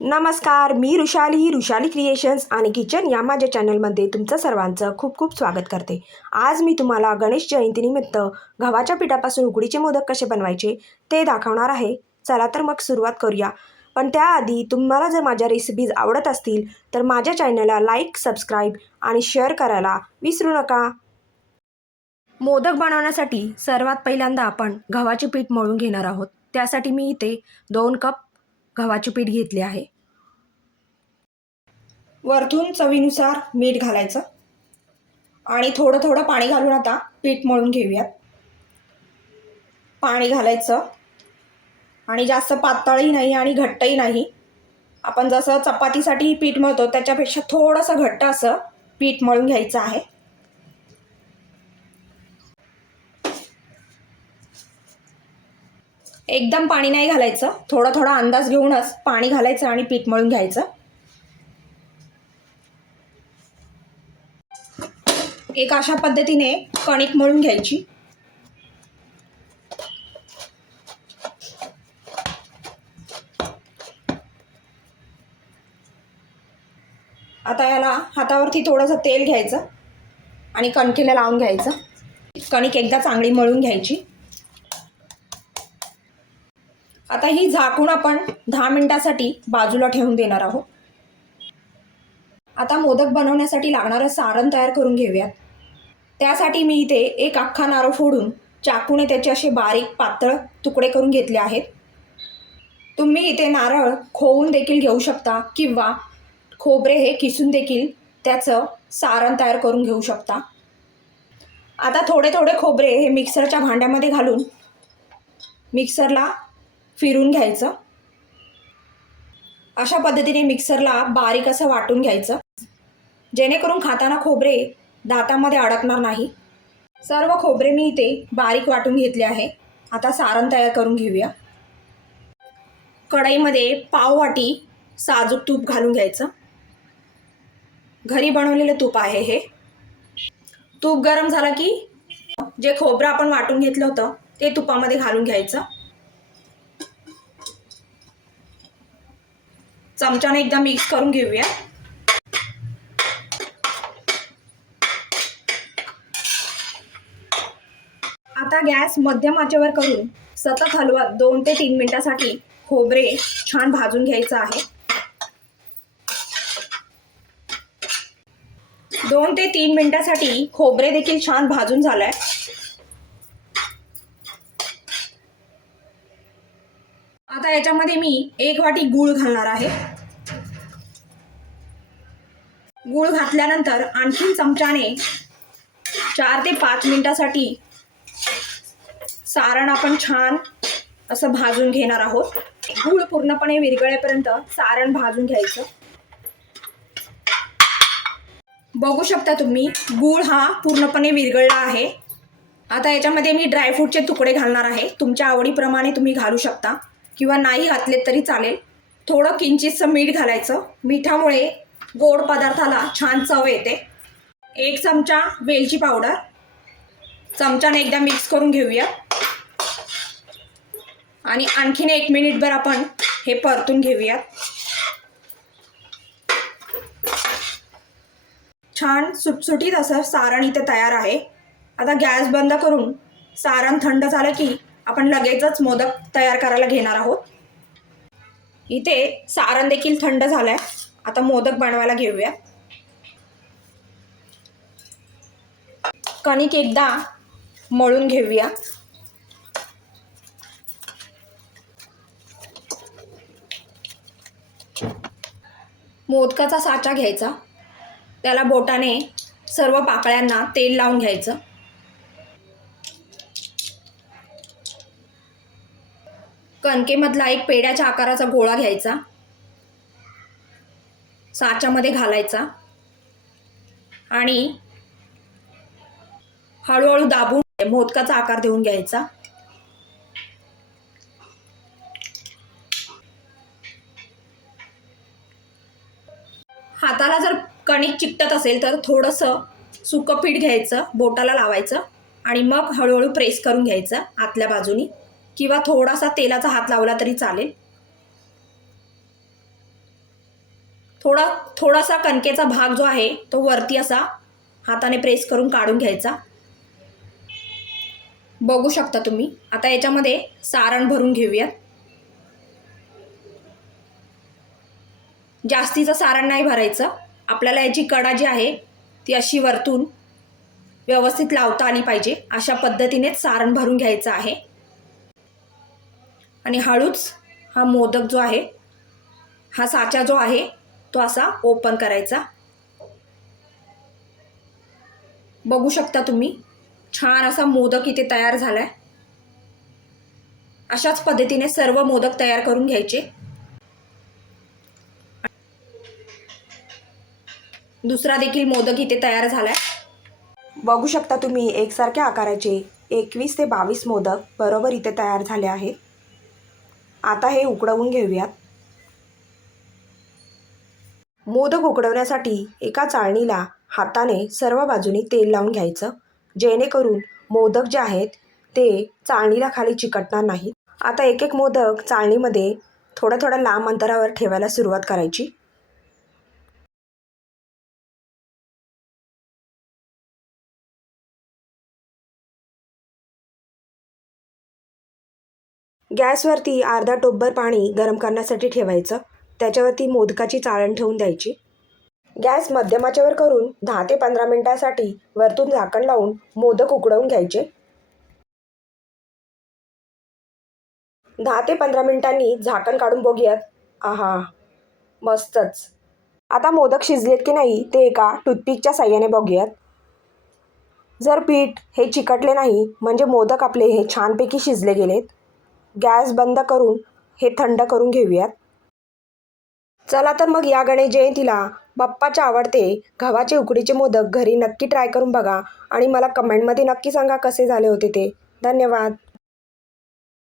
नमस्कार मी ऋषाली ही ऋषाली क्रिएशन्स आणि किचन या माझ्या चॅनलमध्ये तुमचं सर्वांचं खूप खूप स्वागत करते. आज मी तुम्हाला गणेश जयंतीनिमित्त गव्हाच्या पिठापासून उकडीचे मोदक कसे बनवायचे ते दाखवणार आहे. चला तर मग सुरुवात करूया. पण त्याआधी तुम्हाला जर माझ्या रेसिपीज आवडत असतील तर माझ्या चॅनलला लाईक सबस्क्राईब आणि शेअर करायला विसरू नका. मोदक बनवण्यासाठी सर्वात पहिल्यांदा आपण गव्हाचे पीठ मळून घेणार आहोत. त्यासाठी मी इथे दोन कप गव्हाचे पीठ घेतले आहे. वरतून चवीनुसार मीठ घालायचं. आणि थोडं थोडं पाणी घालून आता पीठ मळून घेऊयात. पाणी घालायचं. आणि जास्त पातळही नाही आणि घट्टही नाही. आपण जसं चपातीसाठी पीठ मळतो त्याच्यापेक्षा थोडंसं घट्ट असं पीठ मळून घ्यायचं आहे. एकदम पाणी नाही घालायचं. थोडा थोडा अंदाज घेऊनच पाणी घालायचं आणि पीठ मळून घ्यायचं. एक अशा पद्धतीने कणिक मळून घ्यायची. आता याला हातावरती थोडंसं तेल घ्यायचं आणि कणकेला लावून घ्यायचं. कणिक एकदा चांगली मळून घ्यायची. आता ही झाकून आपण दहा मिनिटासाठी बाजूला ठेवून देणार आहोत. आता मोदक बनवण्यासाठी लागणारं सारण तयार करून घेऊयात. त्यासाठी मी इथे एक अख्खा नारळ फोडून चाकूने त्याचे असे बारीक पातळ तुकडे करून घेतले आहेत. तुम्ही इथे नारळ खोवून देखील घेऊ शकता किंवा खोबरे हे किसून देखील त्याचं सारण तयार करून घेऊ शकता. आता थोडे थोडे खोबरे हे मिक्सरच्या भांड्यामध्ये घालून मिक्सरला फिरून घ्यायचं. अशा पद्धतीने मिक्सरला बारीक असं वाटून घ्यायचं. जेणेकरून खाताना खोबरे दातामध्ये अडकणार नाही. सर्व खोबरे मी इथे बारीक वाटून घेतले आहे. आता सारण तयार करून घेऊया. कढईमध्ये पाववाटी साजूक तूप घालून घ्यायचं. घरी बनवलेलं तूप आहे हे. तूप गरम झालं की जे खोबरं आपण वाटून घेतलं होतं ते तुपामध्ये घालून घ्यायचं. चमच्याने एकदा मिक्स करून घेऊया आता गॅस मध्यम आचेवर करून सतत हलवत दोन ते तीन मिनिटासाठी खोबरे छान भाजून घ्यायचं आहे. दोन ते तीन मिनिटासाठी खोबरे देखील छान भाजून झालंय. आता याच्यामध्ये मी एक वाटी गूळ घालणार आहे. गूळ घातल्यानंतर आणखीन चमच्याने चार ते पाच मिनिटासाठी सारण आपण छान असं भाजून घेणार आहोत. गूळ पूर्णपणे विरगळेपर्यंत सारण भाजून घ्यायचं. बघू शकता तुम्ही गूळ हा पूर्णपणे विरघळला आहे. आता याच्यामध्ये मी ड्रायफ्रूटचे तुकडे घालणार आहे. तुमच्या आवडीप्रमाणे तुम्ही घालू शकता. किंवा नाही घातले तरी चालेल. थोडं किंचितचं मीठ घालायचं. मिठामुळे गोड पदार्थाला छान चव येते. एक चमचा वेलची पावडर. चमच्याने एकदा मिक्स करून घेऊया. आणि आणखीन एक मिनिटभर आपण हे परतून घेऊयात. छान सुटसुटीत असं सारण इथे तयार आहे. आता गॅस बंद करून सारण थंड झालं की आपण लगेचच मोदक तयार करायला घेणार आहोत. इथे सारण देखील थंड झालंय. आता मोदक बनवायला घेऊया कणिक एकदा मळून घेऊया. मोदकाचा साचा घ्यायचा. त्याला बोटाने सर्व पाकळ्यांना तेल लावून घ्यायचं. कणकेमधला एक पेड्याच्या आकाराचा गोळा घ्यायचा. साच्यामध्ये घालायचा. आणि हळूहळू दाबून मोदकाचा आकार देऊन घ्यायचा. हाताला जर कणिक चिकटत असेल तर थोडंसं सुकं पीठ घ्यायचं बोटाला लावायचं आणि मग हळूहळू प्रेस करून घ्यायचं आतल्या बाजूनी. किंवा थोडासा तेलाचा हात लावला तरी चालेल. थोडा थोडासा कणकेचा भाग जो आहे तो वरती असा हाताने प्रेस करून काढून घ्यायचा. बघू शकता तुम्ही. आता याच्यामध्ये सारण भरून घेऊयात. जास्तीचं सारण नाही भरायचं. आपल्याला याची कडा जी आहे ती अशी वरतून व्यवस्थित लावता आली पाहिजे. अशा पद्धतीनेच सारण भरून घ्यायचं आहे. आणि हळूच हा मोदक जो आहे हा साचा जो आहे तो असा ओपन करायचा. बघू शकता तुम्ही छान असा मोदक इथे तयार झाला आहे अशाच पद्धतीने सर्व मोदक तयार करून घ्यायचे. दुसरा देखील मोदक इथे तयार झालाय. बघू शकता तुम्ही एकसारख्या आकाराचे एकवीस ते बावीस मोदक बरोबर इथे तयार झाले आहेत. आता हे उकडवून घेऊयात. मोदक उकडवण्यासाठी एका चाळणीला हाताने सर्व बाजूनी तेल लावून घ्यायचं. जेणेकरून मोदक जे आहेत ते चाळणीला खाली चिकटणार नाहीत. आता एक एक मोदक चाळणीमध्ये थोड्या थोड्या लांब अंतरावर ठेवायला सुरुवात करायची. गॅसवरती अर्धा टोपभर पाणी गरम करण्यासाठी ठेवायचं. त्याच्यावरती मोदकाची चाळण ठेवून द्यायची. गॅस मध्यमाच्यावर करून दहा ते पंधरा मिनिटासाठी वरतून झाकण लावून मोदक उकडवून घ्यायचे. दहा ते पंधरा मिनिटांनी झाकण काढून बघूयात. आहा मस्तच. आता मोदक शिजलेत की नाही ते एका टूथपिकच्या साह्याने बघूयात. जर पीठ हे चिकटले नाही म्हणजे मोदक आपले हे छानपैकी शिजले गेलेत. गॅस बंद करून हे थंड करून घेऊयात. चला तर मग या गणेश जयंतीला बाप्पाच्या आवडते गव्हाचे उकडीचे मोदक घरी नक्की ट्राय करून बघा आणि मला कमेंटमध्ये नक्की सांगा कसे झाले होते ते. धन्यवाद.